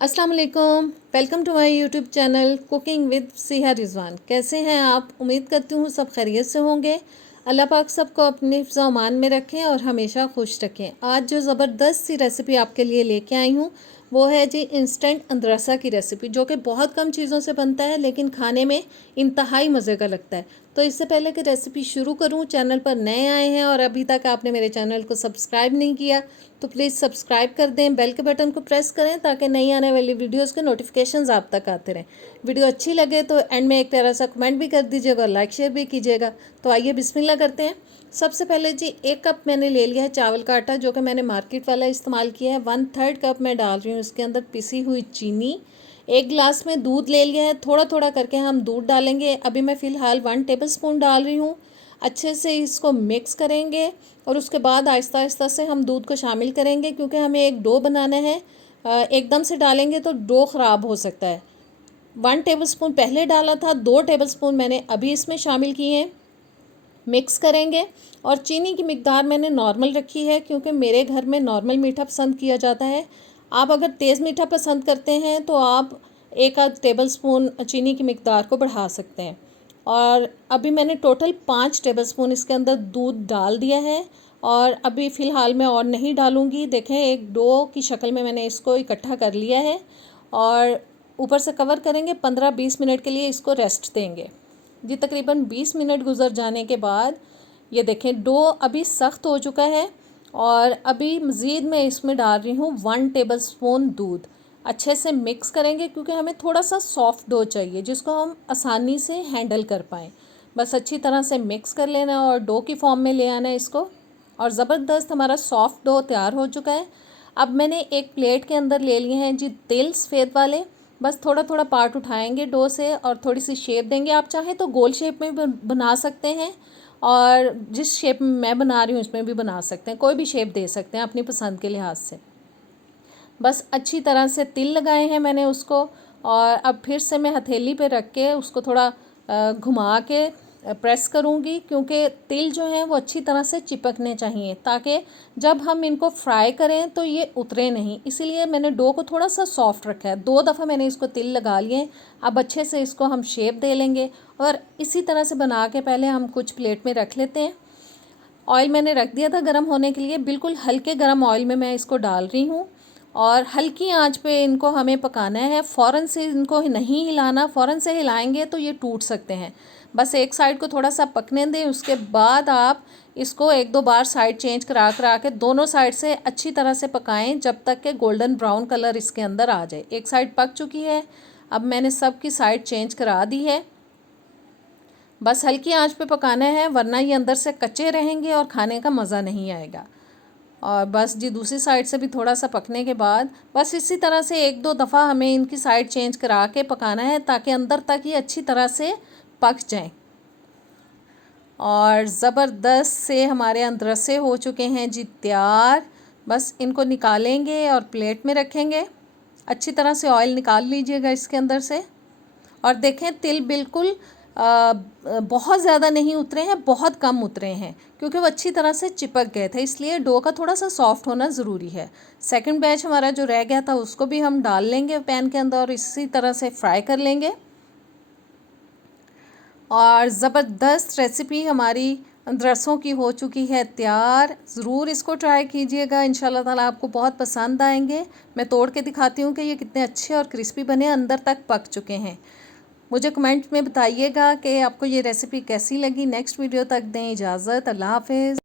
अस्सलाम वालेकुम, welcome to my YouTube channel cooking with Siha Rizwan. कैसे हैं आप? उम्मीद करती हूँ सब खैरियत से होंगे। अल्लाह पाक सबको अपने हिफ्ज़ व अमान में रखें और हमेशा खुश रखें। आज जो ज़बरदस्त सी रेसिपी आपके लिए लेके आई हूँ वो है जी इंस्टेंट अंदरसा की रेसिपी, जो कि बहुत कम चीज़ों से बनता है लेकिन खाने में इंतहाई मज़े का लगता है। तो इससे पहले कि रेसिपी शुरू करूं, चैनल पर नए आए हैं और अभी तक आपने मेरे चैनल को सब्सक्राइब नहीं किया तो प्लीज़ सब्सक्राइब कर दें, बेल के बटन को प्रेस करें ताकि नई आने वाली वीडियोस के नोटिफिकेशंस आप तक आते रहें। वीडियो अच्छी लगे तो एंड में एक प्यारा सा कमेंट भी कर दीजिएगा और लाइक शेयर भी कीजिएगा। तो आइए बिस्मिल्लाह करते हैं। सबसे पहले जी 1 कप मैंने ले लिया है चावल का आटा, जो कि मैंने मार्केट वाला इस्तेमाल किया है। 1/3 कप मैं डाल रही हूँ इसके अंदर पिसी हुई चीनी। 1 गिलास में दूध ले लिया है, थोड़ा थोड़ा करके हम दूध डालेंगे। अभी मैं फ़िलहाल 1 टेबलस्पून डाल रही हूँ। अच्छे से इसको मिक्स करेंगे और उसके बाद आहिस्ता आहिस्ता से हम दूध को शामिल करेंगे, क्योंकि हमें एक डो बनाना है। एकदम से डालेंगे तो डो ख़राब हो सकता है। 1 टेबलस्पून पहले डाला था, 2 टेबलस्पून मैंने अभी इसमें शामिल किए हैं। मिक्स करेंगे और चीनी की मिकदार मैंने नॉर्मल रखी है, क्योंकि मेरे घर में नॉर्मल मीठा पसंद किया जाता है। आप अगर तेज़ मीठा पसंद करते हैं तो आप 1 आध टेबलस्पून चीनी की मिकदार को बढ़ा सकते हैं। और अभी मैंने टोटल 5 टेबलस्पून इसके अंदर दूध डाल दिया है और अभी फ़िलहाल मैं और नहीं डालूँगी। देखें, एक डो की शक्ल में मैंने इसको इकट्ठा कर लिया है और ऊपर से कवर करेंगे। 15-20 मिनट के लिए इसको रेस्ट देंगे जी। तकरीबन 20 मिनट गुज़र जाने के बाद ये देखें डो अभी सख्त हो चुका है और अभी मज़ीद मैं इसमें डाल रही हूँ 1 टेबलस्पून दूध। अच्छे से मिक्स करेंगे क्योंकि हमें थोड़ा सा सॉफ्ट डो चाहिए जिसको हम आसानी से हैंडल कर पाएँ। बस अच्छी तरह से मिक्स कर लेना और डो की फॉर्म में ले आना है इसको। और ज़बरदस्त हमारा सॉफ्ट डो तैयार हो चुका है। अब मैंने एक प्लेट के अंदर ले लिए हैं जी तिल सफ़ेद वाले। बस थोड़ा थोड़ा पार्ट उठाएंगे डो से और थोड़ी सी शेप देंगे। आप चाहें तो गोल शेप में भी बना सकते हैं और जिस शेप में मैं बना रही हूँ इसमें भी बना सकते हैं। कोई भी शेप दे सकते हैं अपनी पसंद के लिहाज से। बस अच्छी तरह से तिल लगाए हैं मैंने उसको और अब फिर से मैं हथेली पे रख के उसको थोड़ा घुमा के प्रेस करूँगी, क्योंकि तिल जो हैं वो अच्छी तरह से चिपकने चाहिए ताकि जब हम इनको फ्राई करें तो ये उतरे नहीं। इसीलिए मैंने डो को थोड़ा सा सॉफ्ट रखा है। 2 दफ़ा मैंने इसको तिल लगा लिए। अब अच्छे से इसको हम शेप दे लेंगे और इसी तरह से बना के पहले हम कुछ प्लेट में रख लेते हैं। ऑयल मैंने रख दिया था गर्म होने के लिए। बिल्कुल हल्के गर्म ऑयल में मैं इसको डाल रही हूँ और हल्की आंच पे इनको हमें पकाना है। फ़ौरन से इनको नहीं हिलाना, फ़ौरन से हिलाएंगे तो ये टूट सकते हैं। बस एक साइड को थोड़ा सा पकने दें, उसके बाद आप इसको 1-2 बार साइड चेंज करा करा के दोनों साइड से अच्छी तरह से पकाएं जब तक कि गोल्डन ब्राउन कलर इसके अंदर आ जाए। एक साइड पक चुकी है, अब मैंने सब की साइड चेंज करा दी है। बस हल्की आंच पे पकाना है, वरना ये अंदर से कच्चे रहेंगे और खाने का मज़ा नहीं आएगा। और बस जी दूसरी साइड से भी थोड़ा सा पकने के बाद बस इसी तरह से 1-2 दफ़ा हमें इनकी साइड चेंज करा के पकाना है ताकि अंदर तक ये अच्छी तरह से पक जाएं। और ज़बरदस्त से हमारे अंदरसे हो चुके हैं जी तैयार। बस इनको निकालेंगे और प्लेट में रखेंगे। अच्छी तरह से ऑयल निकाल लीजिएगा इसके अंदर से। और देखें तिल बिल्कुल बहुत ज़्यादा नहीं उतरे हैं, बहुत कम उतरे हैं, क्योंकि वो अच्छी तरह से चिपक गए थे। इसलिए डो का थोड़ा सा सॉफ्ट होना ज़रूरी है। सेकंड बैच हमारा जो रह गया था उसको भी हम डाल लेंगे पैन के अंदर और इसी तरह से फ्राई कर लेंगे। और ज़बरदस्त रेसिपी हमारी रसों की हो चुकी है तैयार। ज़रूर इसको ट्राई कीजिएगा, इंशाल्लाह ताला आपको बहुत पसंद आएंगे। मैं तोड़ के दिखाती हूँ कि ये कितने अच्छे और क्रिस्पी बने, अंदर तक पक चुके हैं। मुझे कमेंट में बताइएगा कि आपको ये रेसिपी कैसी लगी। नेक्स्ट वीडियो तक दें इजाज़त। अल्लाह हाफ़िज़।